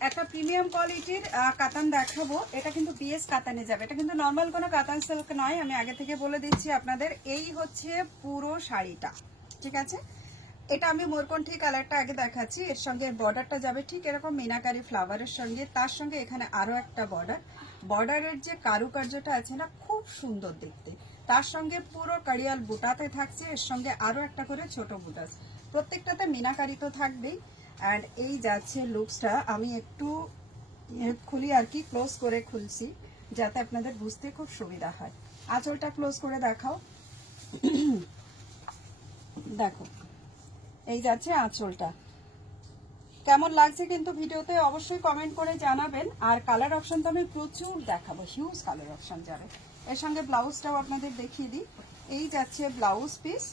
একটা প্রিমিয়াম কোয়ালিটির কাতান দেখাবো। এটা কিন্তু বিএস কাতানে যাবে, এটা কিন্তু নর্মাল কোনো কাতান সিল্ক নয়, আমি আগে থেকে বলে দিচ্ছি আপনাদের। এই হচ্ছে পুরো শাড়িটা, ঠিক আছে। এটা আমি মোরকন্ঠি কালারটা আগে দেখাচ্ছি। এর সঙ্গে বর্ডারটা যাবে ঠিক এরকম মিনাকারি ফ্লাওয়ারের সঙ্গে, তার সঙ্গে এখানে আরো একটা বর্ডারের যে কারুকার্যটা আছে না, খুব সুন্দর দেখতে। তার সঙ্গে পুরো কারিয়াল বুটাতে থাকছে, এর সঙ্গে আরো একটা করে ছোট বুটাস, প্রত্যেকটাতে মিনাকারি তো থাকবেই। অ্যান্ড এই যাচ্ছে লুকসটা, আমি একটু খুলি আর কি, ক্লোজ করে খুলছি যাতে আপনাদের বুঝতে খুব সুবিধা হয়। আঁচলটা ক্লোজ করে দেখাও, দেখো এই যাচ্ছে আঁচলটা। কেমন লাগছে কিন্তু ভিডিওতে অবশ্যই কমেন্ট করে জানাবেন। আর কালার অপশন তো আমি প্রচুর দেখাবো, হিউজ কালার অপশন যাবে। এর সঙ্গে ব্লাউজটাও আপনাদের দেখিয়ে দিই। এই যাচ্ছে ব্লাউজ পিস,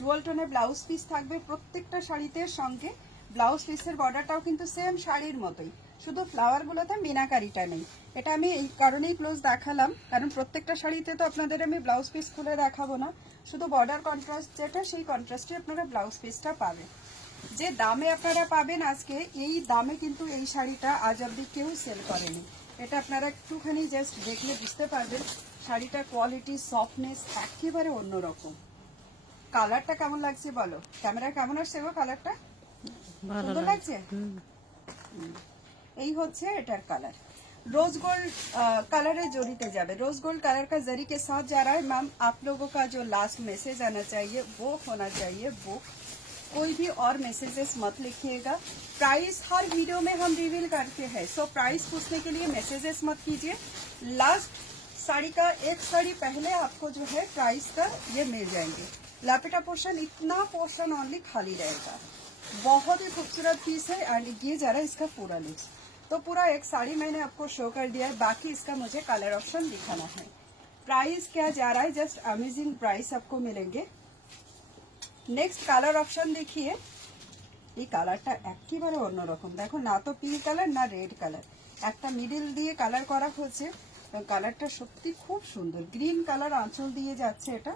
ডুয়াল টোনের ব্লাউজ পিস থাকবে প্রত্যেকটা শাড়িতে। সঙ্গে ব্লাউজ পিসের বর্ডারটাও কিন্তু সেম শাড়ির মতোই, শুধু ফ্লাওয়ারগুলোতে মিনাকারিটা নেই। এটা আমি এই কারণেই ক্লোজ দেখালাম, কারণ প্রত্যেকটা শাড়িতে তো আপনাদের আমি ব্লাউজ পিস খুলে দেখাবো না, শুধু বর্ডার কন্ট্রাস্ট যেটা, সেই কন্ট্রাস্টে আপনারা ব্লাউজ পিসটা পাবেন। যে দামে আপনারা পাবেন আজকে, এই দামে কিন্তু এই শাড়িটা আজ অব্দি কেউ সেল করেনি। এটা আপনারা একটুখানি জাস্ট দেখলে বুঝতে পারবেন শাড়িটার কোয়ালিটি, সফটনেস একেবারে অন্যরকম। কালারটা কেমন লাগছে বলো, ক্যামেরা কেমন আসছে গো? কালারটা সুন্দর লাগছে। এই হচ্ছে এটার কালার, रोज गोल्ड कलर है, जोड़ीते जावे। रोज गोल्ड कलर का जरी के साथ जा रहा है। मैम आप लोगों का जो लास्ट मैसेज आना चाहिए वो होना चाहिए बुक, कोई भी और मैसेजेस मत लिखिएगा। प्राइस हर वीडियो में हम रिवील करते हैं, सो प्राइस पूछने के लिए मैसेजेस मत कीजिए। लास्ट साड़ी का एक साड़ी पहले आपको जो है प्राइस का ये मिल जाएंगे। लापेटा पोर्शन, इतना पोर्शन ओनली खाली रहेगा। बहुत ही खूबसूरत पीस है। एंड ये जा रहा है इसका पूरा लुक्स। तो पूरा एक साड़ी मैंने आपको शो कर दिया है, बाकी इसका मुझे कलर ऑप्शन दिखाना है। प्राइस क्या जा रहा है, जस्ट अमेजिंग प्राइस आपको मिलेंगे। नेक्स्ट कलर ऑप्शन देखिए, এই কালারটা একেবারে অন্যরকম। দেখো না তো পিঙ্ক কালার না রেড কালার, একটা মিডিল দিয়ে কালার করা হয়েছে। কালারটা সত্যি খুব সুন্দর, গ্রিন কালার আঁচল দিয়ে যাচ্ছে। এটা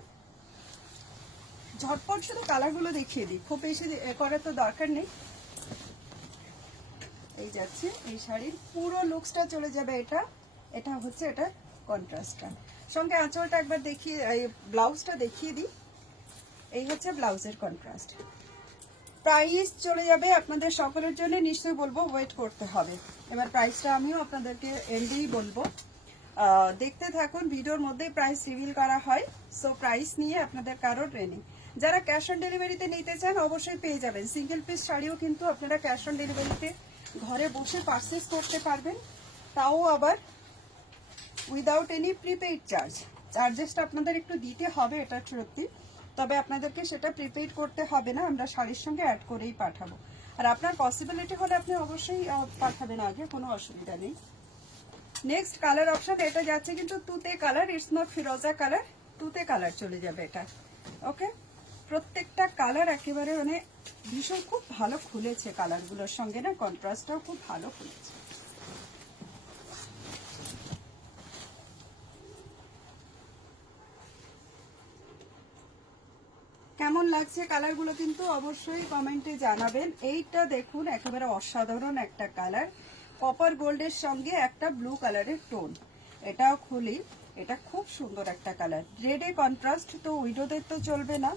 ঝটপট শুধু কালারগুলো দেখিয়ে দিই, খুব বেশি করার তো দরকার নেই। এই যাচ্ছে এই শাড়ির পুরো লুকসটা চলে যাবে। এটা এটা হচ্ছে এটা কন্ট্রাস্টটা, সঙ্গে আঁচলটা একবার দেখিয়ে, ব্লাউজটা দেখিয়ে দিই। এই হচ্ছে ব্লাউজের কন্ট্রাস্ট। প্রাইস চলে যাবে আপনাদের সকলের জন্য, নিশ্চয়ই বলবো ওয়েট করতে হবে। এবার প্রাইসটা আমিও আপনাদেরকে এন্ডেই বলবো, দেখতে থাকুন। ভিডিওর মধ্যেই প্রাইস রিভিল করা হয়, সো প্রাইস নিয়ে আপনাদের কারোর ট্রেনিং। যারা ক্যাশ অন ডেলিভারিতে নিতে চান অবশ্যই পেয়ে যাবেন। সিঙ্গেল পিস শাড়িও কিন্তু আপনারা ক্যাশ অন ডেলিভারিতে ঘরে বসে পারচেস করতে পারবেন, তাও আবার উইদাউট এনি প্রিপেইড চার্জ। চার্জেসটা আপনাদের একটু দিতে হবে, এটা সত্যি, তবে আপনাদেরকে সেটা প্রিপেইড করতে হবে না, আমরা শাড়ির সঙ্গে অ্যাড করেই পাঠাবো। আর আপনার পসিবিলিটি হলে আপনি অবশ্যই পাঠাবেন আগে, কোনো অসুবিধা নেই। নেক্সট কালার অপশন, এটা যাচ্ছে কিন্তু তুতে colour, it's not Firoza colour, তুতে কালার চলে যাবে এটা। ওকে, প্রত্যেকটা কালার একেবারে মানে ভীষণ খুব ভালো খুলেছে, কালারগুলোর সঙ্গে না কন্ট্রাস্টটাও খুব ভালো খুলেছে। কেমন লাগছে কালারগুলো কিন্তু অবশ্যই কমেন্টে জানাবেন। এইটা দেখুন একেবারে অসাধারণ একটা কালার, কপার গোল্ডের সঙ্গে একটা ব্লু কালারের টোন। এটাও খুলি, এটা খুব সুন্দর একটা কালার, রেডে কন্ট্রাস্ট, তো উইডোদের তো চলবে না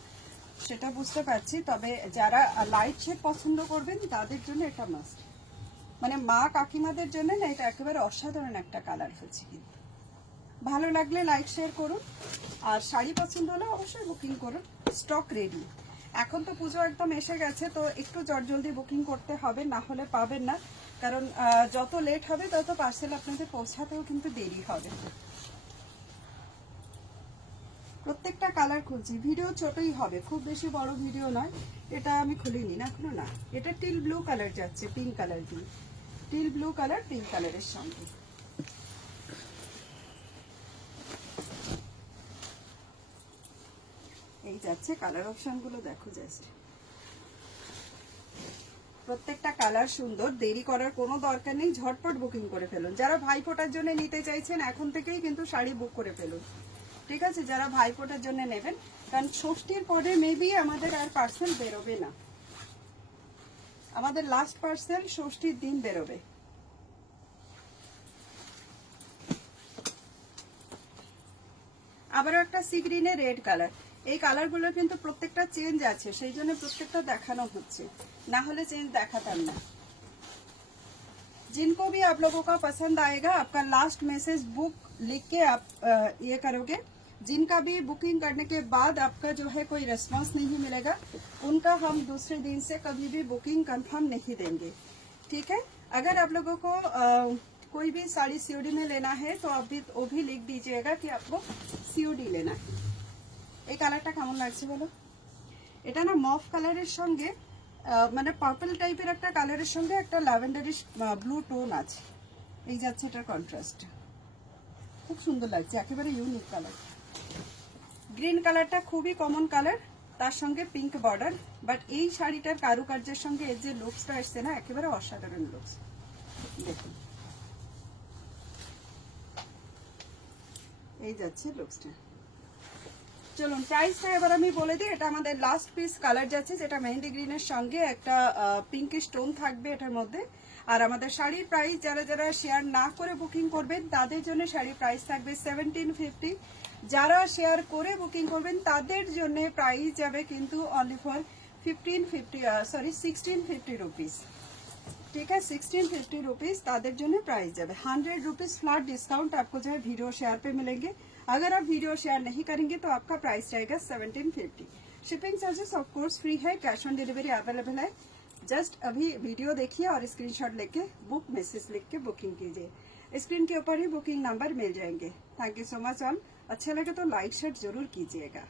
সেটা বুঝতে পারছি, তবে যারা লাইট শেড পছন্দ করবেন তাদের জন্য এটা মাস্ট, মানে মা কাকিমাদের জন্য না এটা একেবারে অসাধারণ একটা কালার হচ্ছে। কিন্তু ভালো লাগলে লাইক শেয়ার করুন, আর শাড়ি পছন্দ হলে অবশ্যই বুকিং করুন। স্টক রেডি, এখন তো পুজো একদম এসে গেছে, তো একটু জলদি বুকিং করতে হবে, না হলে পাবেন না, কারণ যত লেট হবে তত পার্সেল আপনাদের পৌঁছাতেও কিন্তু দেরি হবে। প্রত্যেকটা কালার খুলছি, ভিডিও ছোটই হবে, খুব বেশি বড় ভিডিও নয়। এটা আমি খুলিনি না এখনো, না এটা টিল ব্লু কালার যাচ্ছে, পিঙ্ক কালার দিয়ে, টিল ব্লু কালার পিঙ্ক কালারের সঙ্গে। এই যাচ্ছে কালার অপশনগুলো, দেখো জাস্ট প্রত্যেকটা কালার সুন্দর, দেরি করার কোনো দরকার নেই, ঝটপট বুকিং করে ফেলুন। যারা ভাইফোঁটার জন্য নিতে চাইছেন এখন থেকেই কিন্তু শাড়ি বুক করে ফেলুন, ঠিক আছে? যারা ভাইফোঁটার জন্য নেবেন, কারণ ষষ্ঠীর পরে মেবি আমাদের আর পার্সেল বেরোবে না। আমাদের লাস্ট পার্সেল ষষ্ঠীর দিন বেরোবে। আবারও একটা সি গ্রিনে রেড কালার। এই কালারগুলো কিন্তু প্রত্যেকটা চেঞ্জ আছে, সেই জন্য প্রত্যেকটা দেখানো হচ্ছে, না হলে চেঞ্জ দেখাতাম না। जिनको भी आप लोगों का पसंद आएगा, आपका लास्ट मैसेज बुक लिख के आप ये करोगे। जिनका भी बुकिंग करने के बाद आपका जो है कोई रिस्पांस नहीं मिलेगा, उनका हम दूसरे दिन से कभी भी बुकिंग कंफर्म नहीं देंगे, ठीक है। अगर आप लोगों को कोई भी साड़ी सीओडी में लेना है तो आप भी वो भी लिख दीजिएगा कि आपको सीओडी लेना है। এই কালারটা কেমন লাগছে বলো? এটা না মফ কালারের সঙ্গে মানে পার্পল টাইপের একটা কালারের সঙ্গে একটা ল্যাভেন্ডারিশ ব্লু টোন আছে, এই যাচ্ছে এটার কন্ট্রাস্ট, খুব সুন্দর লাগছে, একেবারে ইউনিক কালার। গ্রিন কালারটা খুবই কমন কালার, তার সঙ্গে পিঙ্ক বর্ডার, বাট এই শাড়িটার কারুকার্যের সঙ্গে এর যে লুকসটা এসছে না, একেবারে অসাধারণ লুকস। দেখুন এই যাচ্ছে লুকসটা। চলুন প্রাইসটা এবার আমি বলে দিই। এটা আমাদের লাস্ট পিস কালার যাচ্ছে, যেটা মেহেন্দি গ্রিনের সঙ্গে একটা পিঙ্কিশ টোন থাকবে এটার মধ্যে। আর আমাদের শাড়ির প্রাইস যারা যারা শেয়ার না করে বুকিং করবেন তাদের জন্য শাড়ির প্রাইস থাকবে 1750। যারা শেয়ার করে বুকিং করবেন তাদের জন্য প্রাইস যাবে কিন্তু অনলি ফর 1650 रुपीज, ठीक है। 1650 रुपीज ताদের জন্য प्राइस जाए। 100 रुपीज फ्लैट डिस्काउंट आपको जो है वीडियो शेयर पे मिलेंगे। अगर आप वीडियो शेयर नहीं करेंगे तो आपका प्राइस रहेगा 1750। Shipping charges of course free है, कैश ऑन डिलीवरी अवेलेबल है। जस्ट अभी वीडियो देखिए और स्क्रीनशॉट लेके बुक मैसेज लिख के बुकिंग कीजिए। स्क्रीन के ऊपर ही बुकिंग नंबर मिल जाएंगे। Thank you so much all. अच्छा लगे तो लाइक शेयर जरूर कीजिएगा।